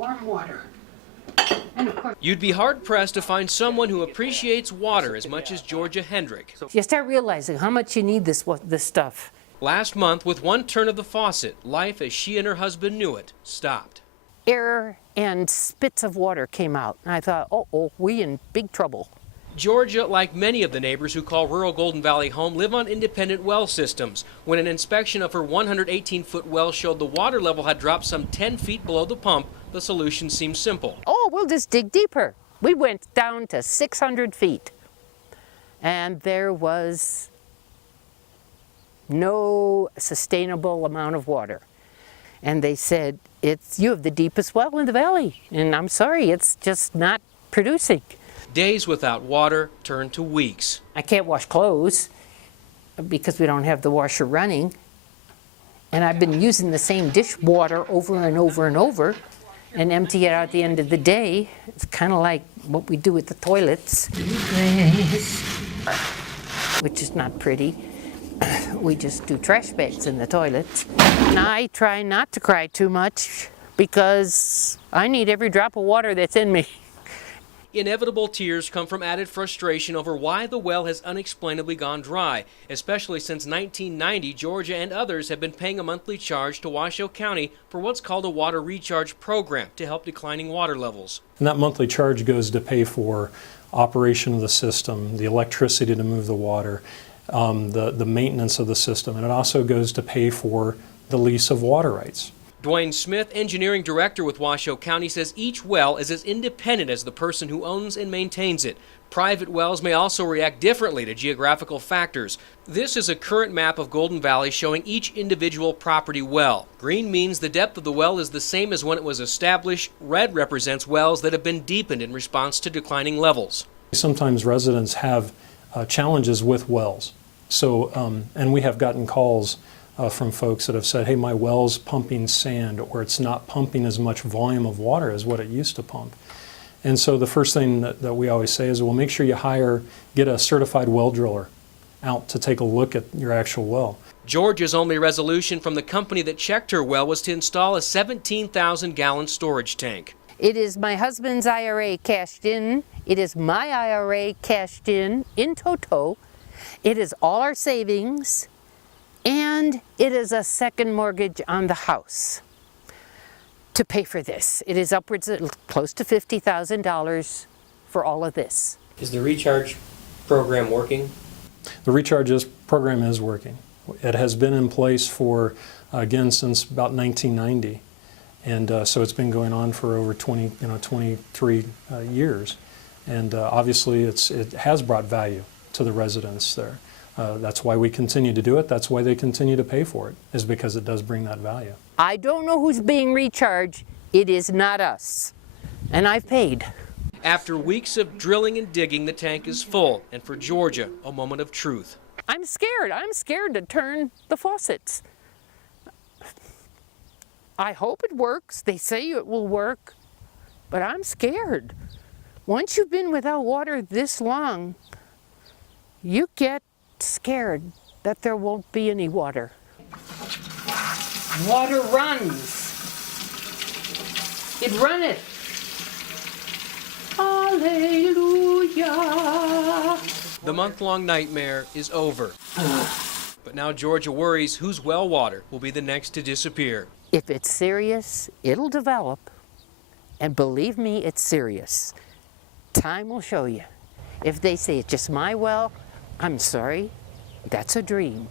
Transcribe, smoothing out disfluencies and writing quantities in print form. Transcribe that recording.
warm water. And of course, You'd be hard-pressed to find someone who appreciates water as much as Georgia Hendrick. you start realizing how much you need this stuff. Last month, with one turn of the faucet, life as she and her husband knew it stopped. Air and spits of water came out. And I thought, oh, we in big trouble. Georgia, like many of the neighbors who call rural Golden Valley home, live on independent well systems. When an inspection of her 118-foot well showed the water level had dropped some 10 feet below the pump, the solution seemed simple. Oh, we'll just dig deeper. We went down to 600 feet. And there was no sustainable amount of water. And they said, you have the deepest well in the valley. And I'm sorry, it's just not producing. Days without water turned to weeks. I can't wash clothes because we don't have the washer running. And I've been using the same dishwater over and over and over and empty it out at the end of the day. It's kind of like what we do with the toilets, which is not pretty. We just do trash bags in the toilets. And I try not to cry too much because I need every drop of water that's in me. Inevitable tears come from added frustration over why the well has unexplainably gone dry, especially since 1990, Georgia and others have been paying a monthly charge to Washoe County for what's called a water recharge program to help declining water levels. And that monthly charge goes to pay for operation of the system, the electricity to move the water, the maintenance of the system, and it also goes to pay for the lease of water rights. Dwayne Smith, engineering director with Washoe County, says each well is as independent as the person who owns and maintains it. Private wells may also react differently to geographical factors. This is a current map of Golden Valley showing each individual property well. Green means the depth of the well is the same as when it was established. Red represents wells that have been deepened in response to declining levels. Sometimes residents have challenges with wells. So, and we have gotten calls from folks that have said, hey, my well's pumping sand, or it's not pumping as much volume of water as what it used to pump. And so the first thing that we always say is, well, make sure you get a certified well driller out to take a look at your actual well. Georgia's only resolution from the company that checked her well was to install a 17,000-gallon storage tank. It is my husband's IRA cashed in. It is my IRA cashed in toto. It is all our savings. And it is a second mortgage on the house to pay for this. It is upwards of close to $50,000 for all of this. Is the recharge program working? The recharge program is working. It has been in place for, again, since about 1990. And so it's been going on for over 23 years. And obviously it has brought value to the residents there. That's why we continue to do it. That's why they continue to pay for it, is because it does bring that value. I don't know who's being recharged. It is not us. And I've paid. After weeks of drilling and digging, the tank is full. And for Georgia, a moment of truth. I'm scared. I'm scared to turn the faucets. I hope it works. They say it will work. But I'm scared. Once you've been without water this long, you get scared that there won't be any water. Water runs. It runneth. Hallelujah. The month-long nightmare is over. But now Georgia worries whose well water will be the next to disappear. If it's serious, it'll develop. And believe me, it's serious. Time will show you. If they say it's just my well, I'm sorry, that's a dream.